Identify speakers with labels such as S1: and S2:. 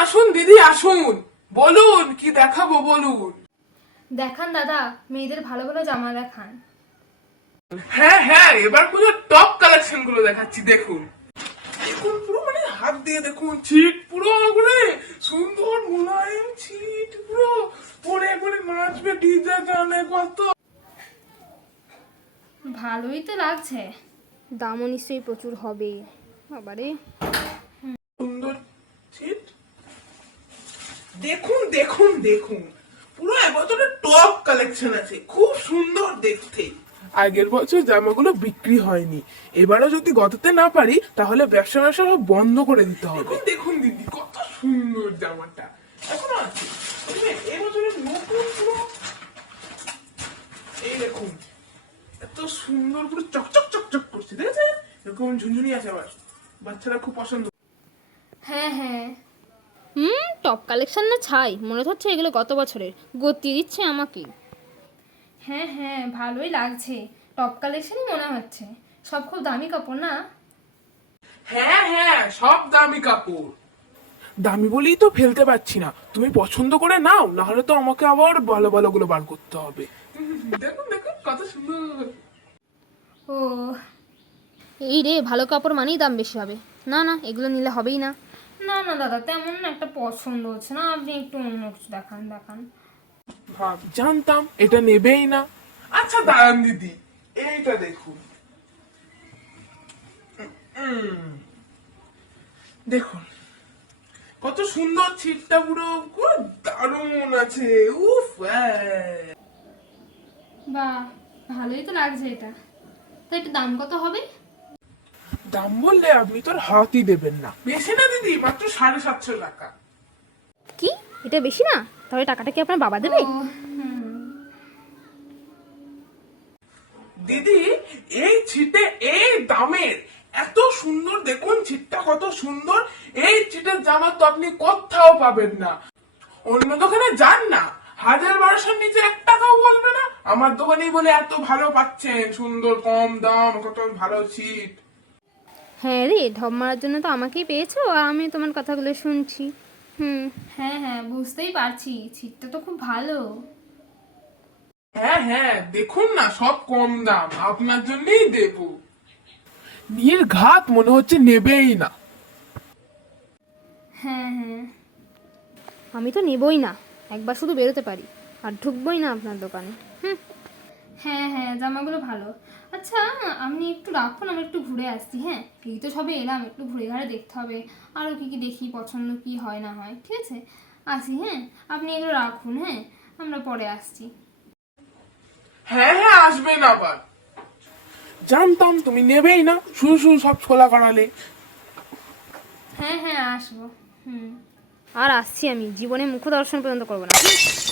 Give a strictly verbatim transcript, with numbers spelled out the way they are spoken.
S1: আসুন দিদি আসুন, বলুন কি দেখাবো বলুন।
S2: দেখান দাদা, মেয়েদের ভালো ভালো জামা দেখান।
S1: হ্যাঁ হ্যাঁ, এবার পুরো টপ কালেকশন গুলো দেখাচ্ছি, দেখুন দেখুন পুরো মানে হাত দিয়ে দেখুন, ছিট পুরো মানে সুন্দর মোলায়েম ছিট, পুরো পরে পরে নাচবে ডিজে গানে কত
S2: ভালোই তো লাগছে, দামও নিশ্চয়ই প্রচুর হবে। বাবারে,
S1: সুন্দর ছিট। দেখুন দেখুন দেখুন, পুরো এবছরে টপ কালেকশন আছে, খুব সুন্দর দেখতে। আগের বছর জামাগুলো বিক্রি হয়নি, এবারও যদি গততে না পারি তাহলে ব্যবসা ব্যবসা সব বন্ধ করে দিতে হবে। দেখুন দিদি কত সুন্দর জামাটা, এখনো আছে এবছরের নতুন পুরো। এই দেখুন এত সুন্দর পুরো চকচক চকচক করছে, দেখেছেন এরকম ঝুনঝুনি আছে, আবার বাচ্চারা খুব পছন্দ।
S2: হ্যাঁ হ্যাঁ, হুম টপ কালেকশন না ছাই, মনে হচ্ছে এগুলো গত বছরের, গতি দিচ্ছে আমাকে। হ্যাঁ হ্যাঁ, ভালোই লাগছে, টপ কালেকশনই মনে হচ্ছে, সব খুব দামি কাপড় না?
S1: হ্যাঁ হ্যাঁ, সব দামি কাপড়। দামি বলেই তো ফেলতে পারছি না, তুমি পছন্দ করে নাও, না হলে তো আমাকে আবার ভালো ভালো গুলো বার করতে হবে। দেখুন দেখুন কত সুন্দর।
S2: ও এই রে, ভালো কাপড় মানেই দাম বেশি হবে, না না এগুলো নিলে হবেই না। না না দাদা, তেমন না একটা পছন্দ হচ্ছে না, আপনি একটু অন্য কিছু দেখান দেখান।
S1: ভাব জানতাম এটা নেবেই না। আচ্ছা দাঁড়ান দিদি, এইটা দেখুন। উম, দেখুন কত সুন্দর ছিটটা, পুরো পুরো দারুণ আছে, উফ আহ।
S2: বাহ, ভালোই তো লাগছে এটা, তো এটা দাম কত হবে?
S1: দাম বললে আপনি তো আর হাতই দেবেন না, বেশি না দিদি, মাত্র সাড়ে সাতশো টাকা।
S2: কি, এটা বেশি না? তাহলে টাকাটা কি আপনার বাবা দেবে?
S1: দিদি এই ছিটে এই দামের এত সুন্দর, দেখুন ছিটটা কত সুন্দর, এই ছিটের জামা তো আপনি কোথাও পাবেন না। অন্য দোকানে যান না, হাজার বারোশোর নিচে এক টাকাও বলবে না, আমার দোকানেই বলে এত ভালো পাচ্ছেন, সুন্দর কম দাম, কত ভালো ছিট।
S2: হ্যাঁ রে, ঢপ মারার জন্য তো আমাকেই পেয়েছো, আর আমি তোমার কথাগুলো শুনছি। হুম, হ্যাঁ হ্যাঁ, বুঝতেই পারছি, ছিটটা তো খুব ভালো।
S1: হ্যাঁ হ্যাঁ, দেখুন না সব কম দাম, আপনার জন্যই দেব। নীল ঘাত মনে হচ্ছে নেবেই না।
S2: হ্যাঁ হ্যাঁ, আমি তো নেবই না, একবার শুধু বেরোতে পারি, আর ঢুকবোই না আপনার দোকানে। হুম, হ্যাঁ হ্যাঁ, জামাগুলো ভালো। আচ্ছা আপনি একটু রাখুন, আমি একটু ঘুরে আসছি। হ্যাঁ, এই তো সবে এলাম, একটু ঘুরে ঘাড়ে দেখতে হবে, আরও কী কী দেখি, পছন্দ কি হয় না হয়। ঠিক আছে, আসি। হ্যাঁ, আপনি এগুলো রাখুন, হ্যাঁ আমরা পরে আসছি।
S1: হ্যাঁ হ্যাঁ, আসবেন আবার। জানতাম তুমি নেবেই না, শুধু শুধু সব ছোলা করালে।
S2: হ্যাঁ হ্যাঁ, আসবো। হুম, আর আসছি, আমি জীবনে মুখ দর্শন পর্যন্ত করবো না।